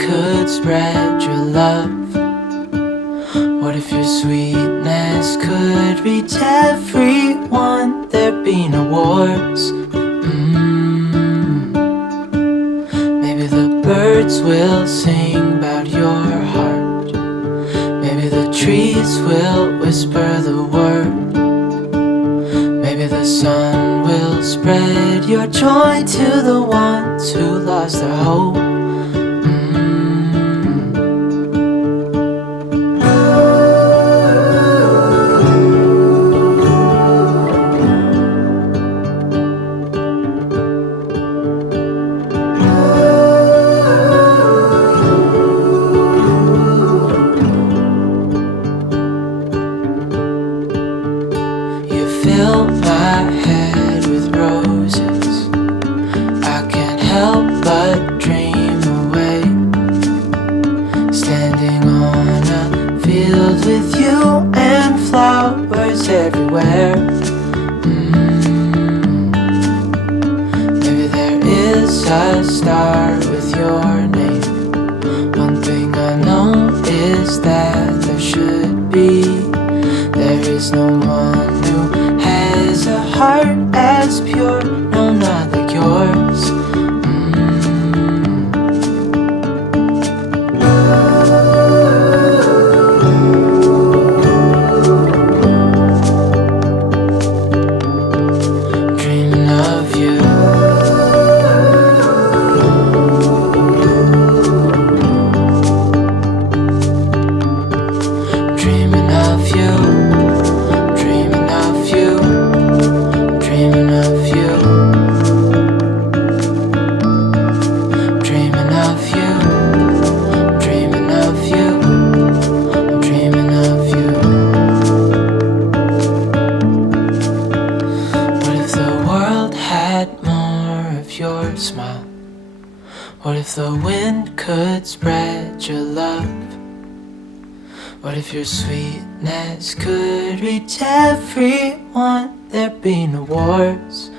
could spread your love? What if your sweetness could reach everyone? There'd be no wars. Maybe the birds will sing about your heart. Maybe the trees will whisper the word. Maybe the sun will spread your joy to the ones who lost their hope. Fill my head with roses. I can't help but dream away, standing on a field with you and flowers everywhere. Maybe there is a star with your name. One thing I know is that there should be. There is no one who has a heart as pure, no, not like yours. Dreaming of you. Dreaming of you. Your smile. What if the wind could spread your love? What if your sweetness could reach everyone? There'd be no wars.